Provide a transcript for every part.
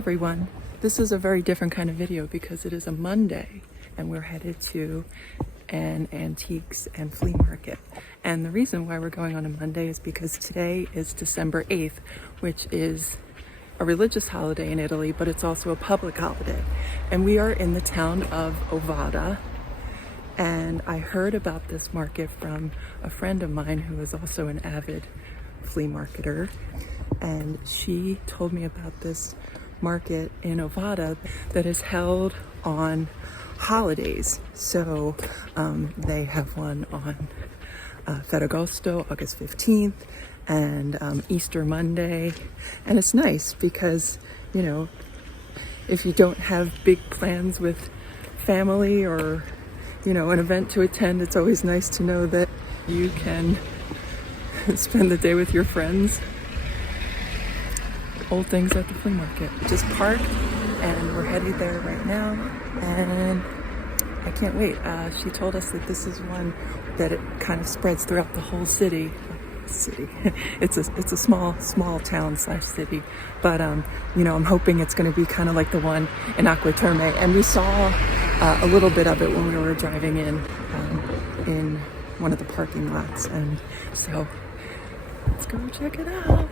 everyone. This is a very different kind of video because it is a Monday and we're headed to an antiques and flea market. And the reason why we're going on a Monday is because today is December 8th, which is a religious holiday in Italy, but it's also a public holiday. And we are in the town of Ovada. And I heard about this market from a friend of mine who is also an avid flea marketer. And she told me about this market in Ovada that is held on holidays. So they have one on Ferragosto, August 15th, and Easter Monday. And it's nice because, you know, if you don't have big plans with family or, you know, an event to attend, it's always nice to know that you can spend the day with your friends. Old things at the flea market. Just parked and we're headed there right now, and I can't wait. She told us that this is one that it kind of spreads throughout the whole city. It's a small town / city, but you know, I'm hoping it's going to be kind of like the one in Acque Terme, and we saw a little bit of it when we were driving in one of the parking lots, and so let's go check it out.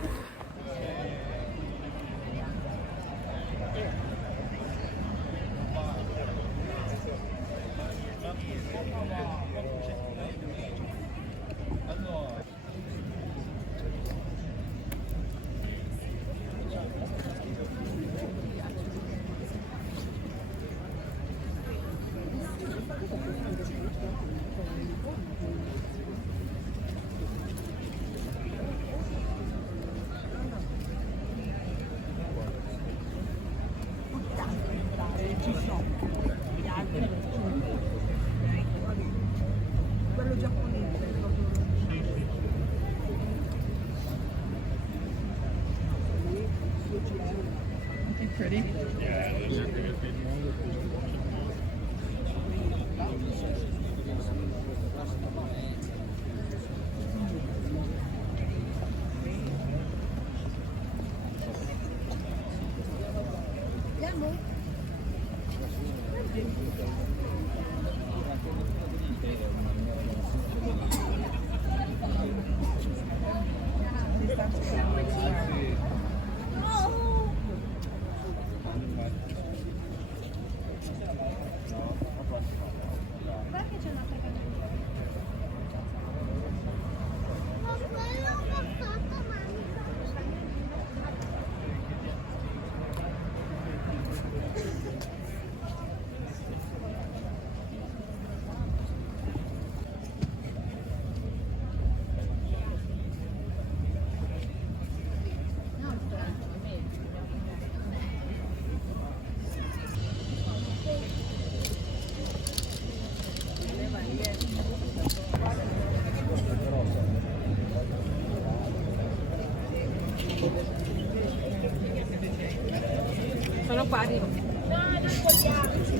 Pretty. Yeah, those are good.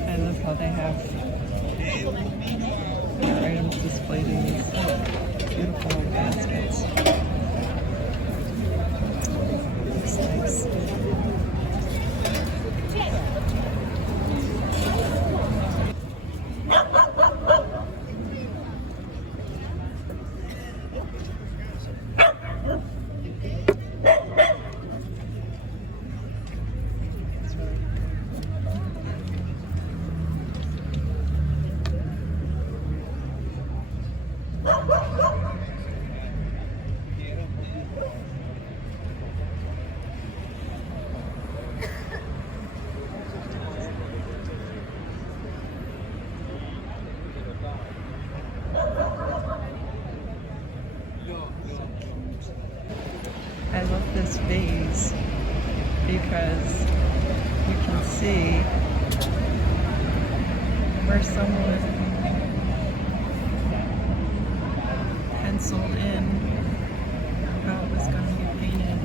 I love how they have items displayed in these beautiful baskets. Looks nice. I love this vase because you can see where someone penciled in how it was going to be painted,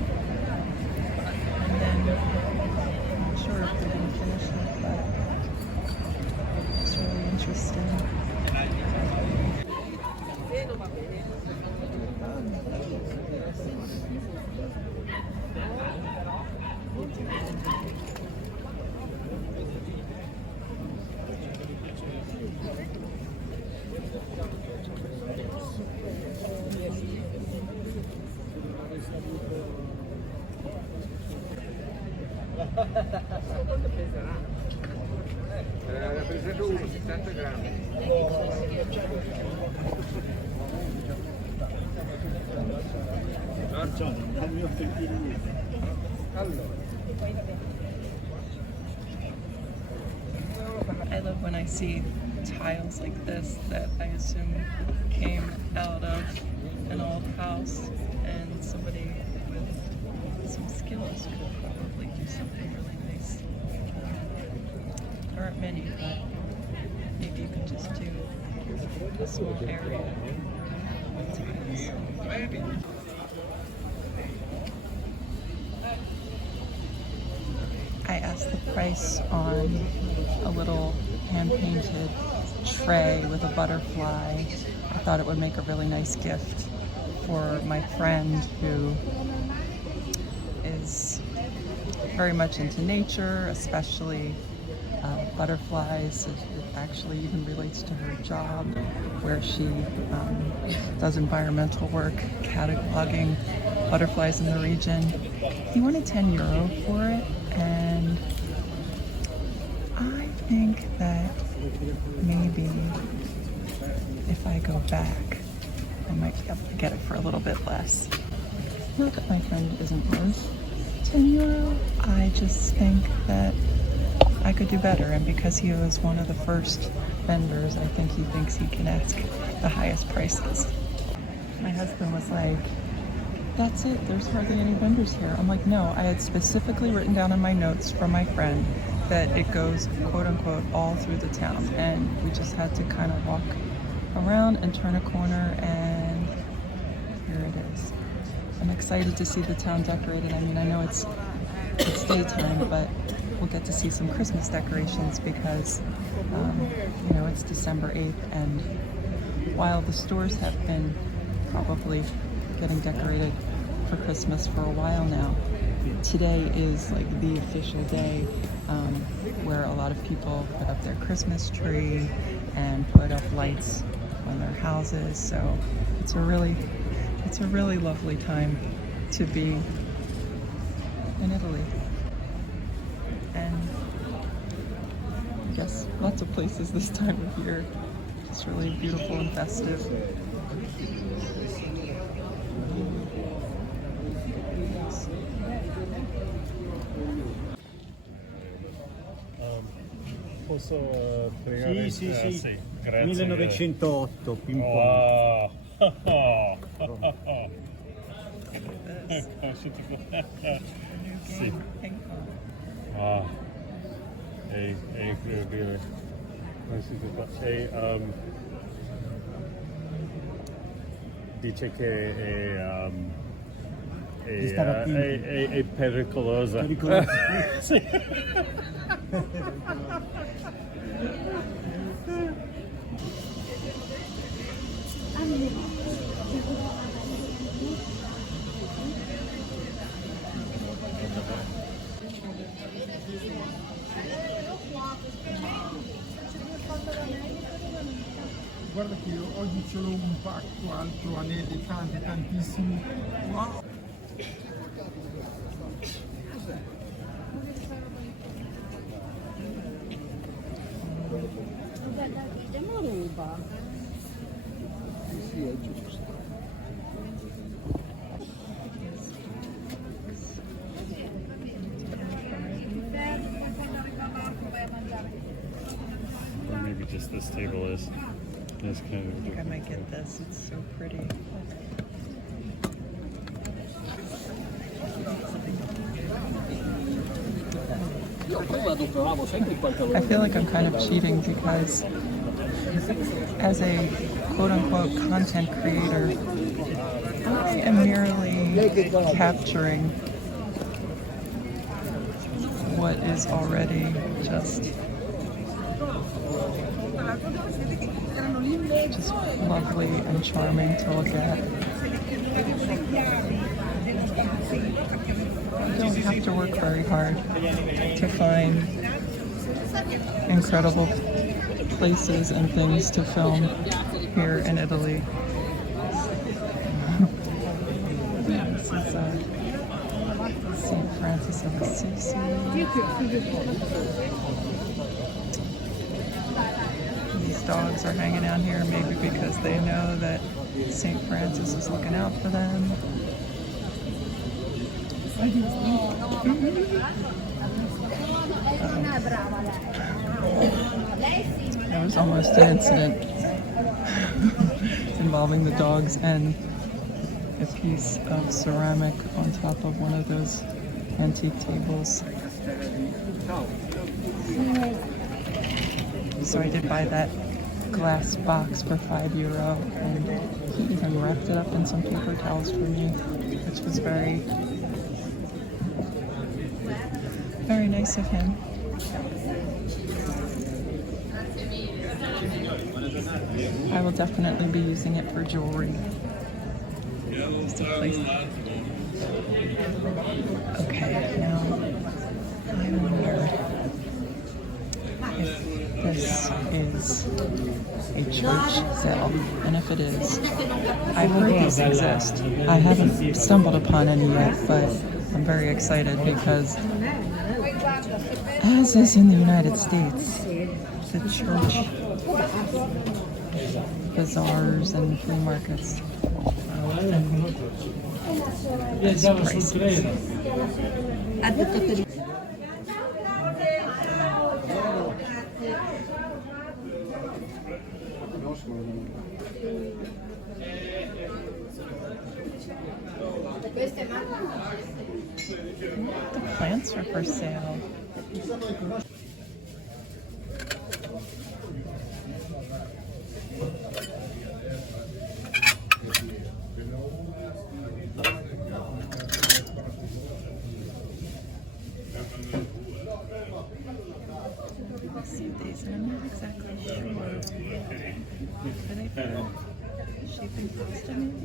and then I'm not sure if they didn't finish it, but it's really interesting. I love when I see tiles like this that I assume came out of an old house and somebody with some skills could probably do something really nice. There aren't many, but maybe you could just do a small area with tiles. I asked the price on a little hand-painted tray with a butterfly. I thought it would make a really nice gift for my friend who is very much into nature, especially butterflies. It actually even relates to her job where she does environmental work, cataloging butterflies in the region. He wanted €10 for it, and I think that maybe if I go back, I might be able to get it for a little bit less. Not that my friend isn't worth €10. I just think that I could do better, and because he was one of the first vendors, I think he thinks he can ask the highest prices. My husband was like, "That's it, there's hardly any vendors here." I'm like, no, I had specifically written down in my notes from my friend that it goes, quote unquote, all through the town, and we just had to kind of walk around and turn a corner, and here it is. I'm excited to see the town decorated. I mean, I know it's daytime, but we'll get to see some Christmas decorations because, you know, it's December 8th, and while the stores have been probably getting decorated for Christmas for a while now, today is like the official day where a lot of people put up their Christmas tree and put up lights on their houses. So it's a really lovely time to be in Italy. And I guess lots of places this time of year. It's really beautiful and festive. Posso pregare? Sì, Sì, grazie. 1908, Piemonte. Wow. Sì. Ah. E incredibile. Dice che è pericolosa. Pericolosa. Sì. Guarda che oggi ce l'ho un pacco, altro anelli, tantissimi. Wow. Vediamo ruba. Sì, è giusto. Or maybe just this table is kind I think I might get this. It's so pretty. I feel like I'm kind of cheating because as a quote-unquote content creator, I am merely capturing what is already just lovely and charming to look at. You don't have to work very hard to find incredible places and things to film here in Italy. This is St. Francis of Assisi. dogs are hanging out here, maybe because they know that St. Francis is looking out for them. There was almost an incident involving the dogs and a piece of ceramic on top of one of those antique tables. So I did buy that glass box for €5, and he even wrapped it up in some paper towels for me, which was very, very nice of him. I will definitely be using it for jewelry. Just a place. Okay, now I wonder if this is a church sale, and if it is, I've heard these exist. I haven't stumbled upon any yet, but I'm very excited because, as is in the United States, the church bazaars and flea markets are often as pricey. The plants are for sale. I see these, and I'm not exactly sure. Are they for shaping pasta, maybe?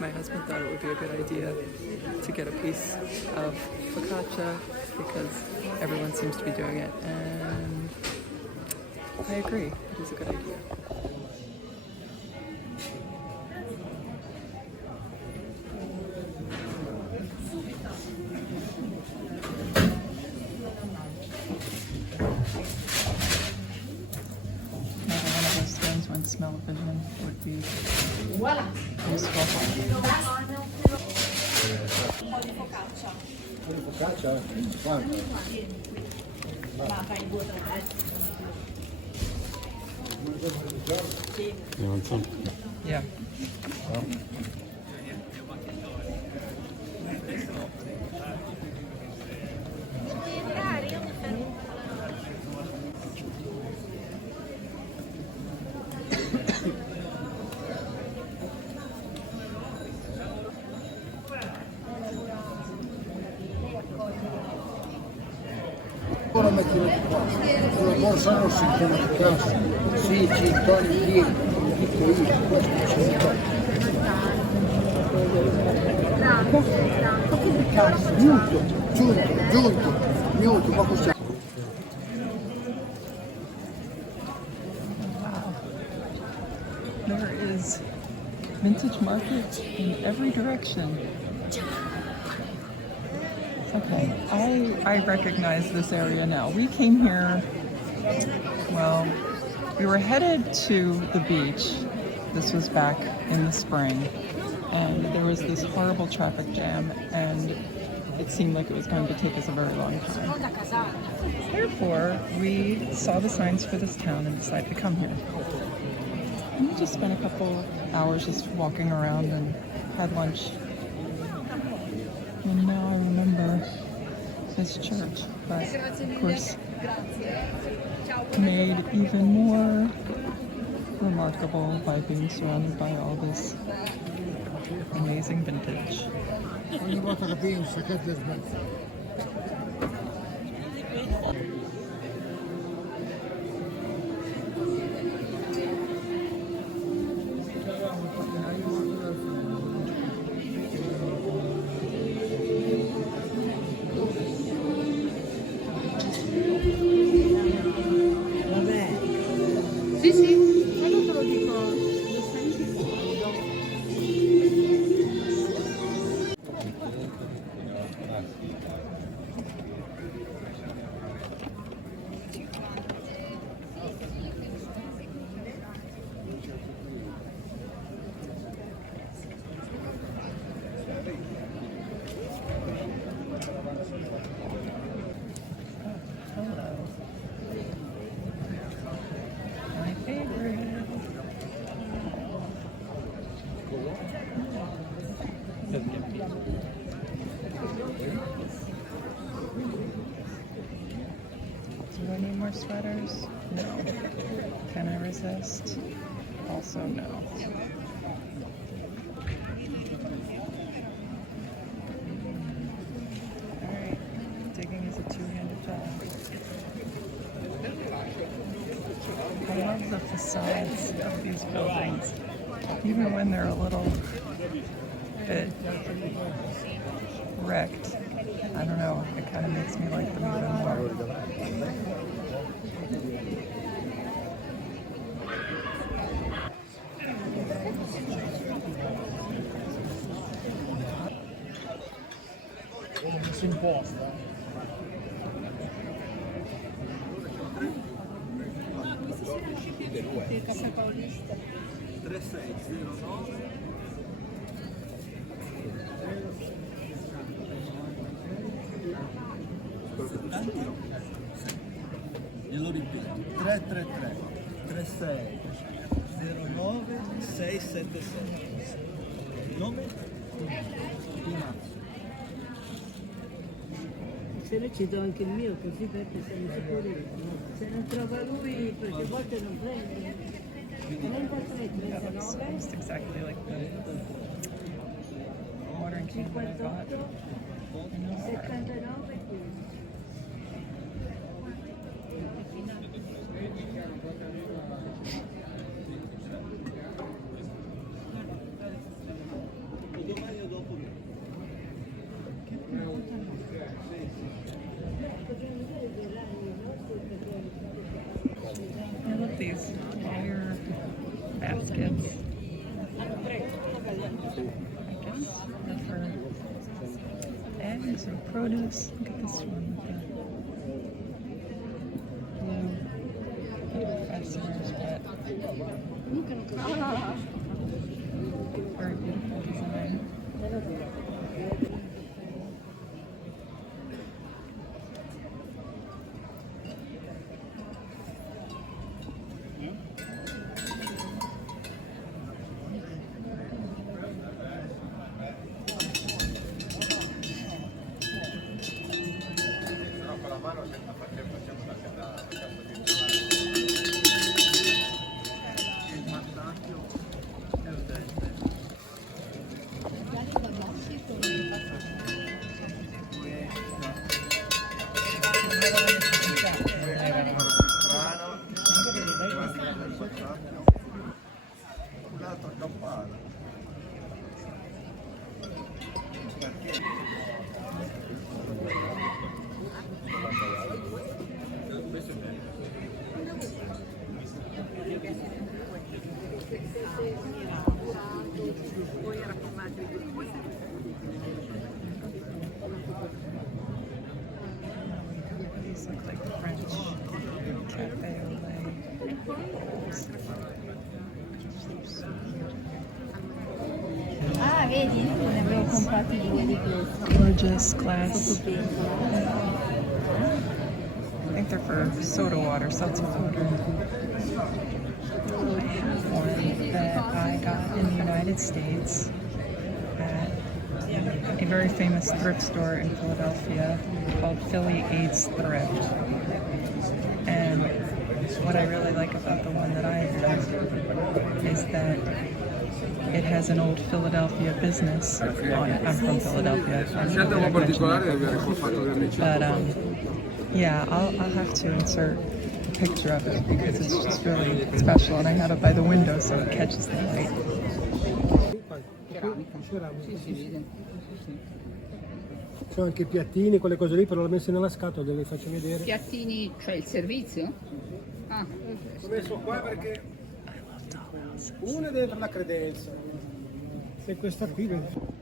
My husband thought it would be a good idea to get a piece of focaccia because everyone seems to be doing it, and I agree, it is a good idea. When smell-o-vision would be useful. You want some? Yeah. Ora mettilo qua, sulla borsa non si chiama di cassa, sì, ci togli dietro, dico io, questo c'è. Ma che di cassa? Giunto, ma cos'è? There is vintage market in every direction. Okay, I recognize this area now. We came here, well, we were headed to the beach. This was back in the spring, and there was this horrible traffic jam, and it seemed like it was going to take us a very long time. Therefore, we saw the signs for this town and decided to come here. And we just spent a couple hours just walking around and had lunch. And now I remember this church, but of course made even more remarkable by being surrounded by all this amazing vintage. Ogni volta che piglio un sacchetto è sbagliato. My favorite. Do I need more sweaters? No. Can I resist? Also no. Alright, digging is a two-handed job. I love the facades of these buildings, even when they're a little bit wrecked. I don't know, it kind of makes me like them even more. Si imposta. Glielo ripeto, 333 36 09 676. Nome? Pinazzo. Se no ci do anche il mio, così Peppe siamo sicuri. Se non trova lui, perché a volte non prende. 33, That looks 39, almost exactly like the watering can that I got. 79, 15. I love these wire baskets. I guess they're for eggs or produce. Look at this one with the blue fasteners, but very beautiful design. Vedi? Ne avevo comprati 2 di questi. Gorgeous glass. Stupendo. I think they're for soda water, seltzer water. I have one that I got in the United States at a very famous thrift store in Philadelphia called Philly AIDS Thrift. And what I really like about the one that I have is that it has an old Philadelphia business on it. I'm from Philadelphia. But yeah, I'll have to insert a picture of it because it's just really special, and I have it by the window so it catches the light. Ci sono anche i piattini, quelle cose lì, però l'ho messa nella scatola, ve le faccio vedere. Piattini, cioè il servizio? Ah, L'ho messo qua perché una è dentro la credenza. E questa qui, vedi?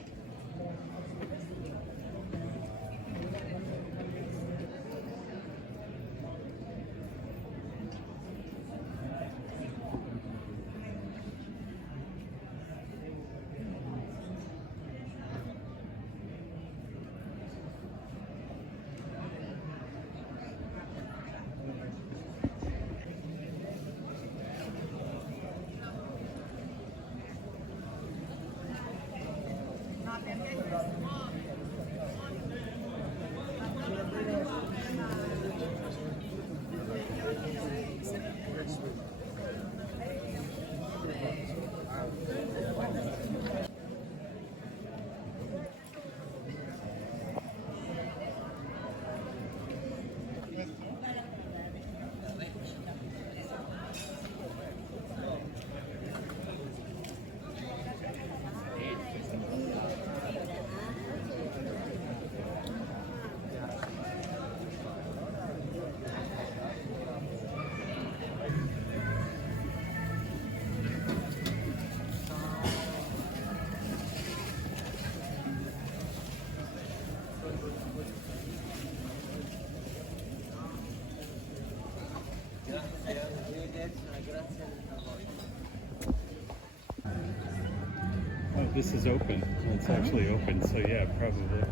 Oh, this is open. It's actually open, so yeah, probably.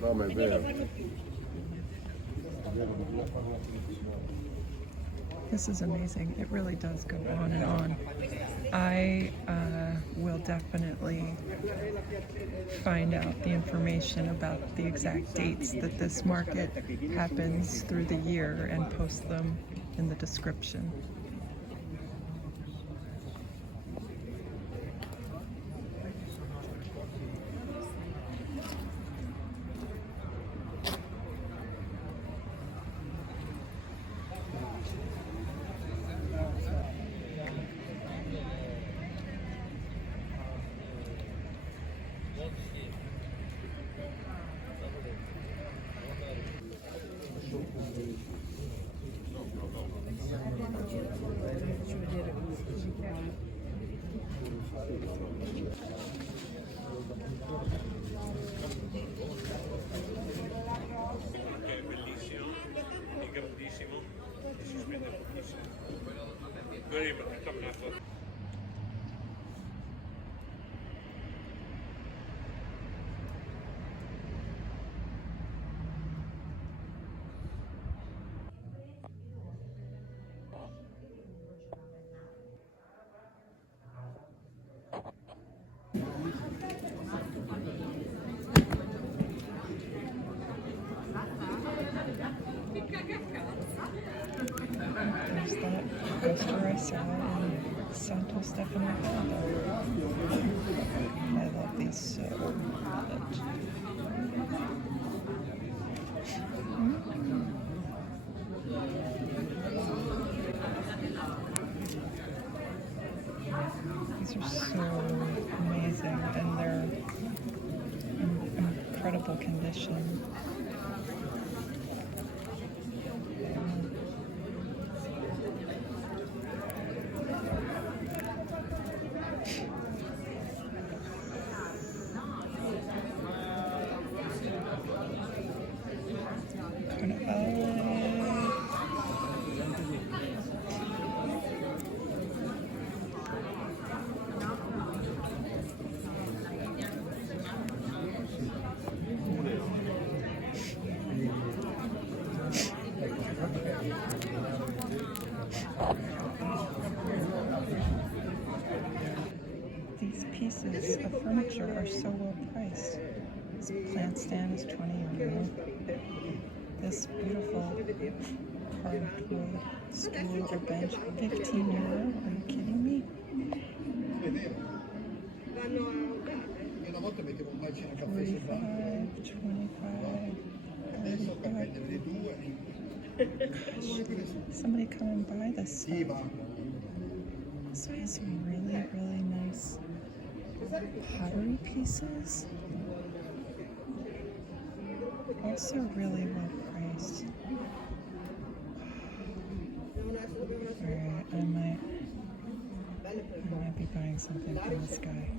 No, ma è vero. This is amazing. It really does go on and on. I will definitely find out the information about the exact dates that this market happens through the year and post them in the description. There's that poster I saw in Santo Stefano. I love these so much. These are so amazing, and they're in incredible condition. pieces of furniture are so well priced. This plant stand is 20 euro. This beautiful carved wood stool or bench, 15 euro. Are you kidding me? 45, 25, 35. Somebody come and buy this stuff. This has some really, really nice pottery pieces. Also really well priced. Alright, I might be buying something from this guy.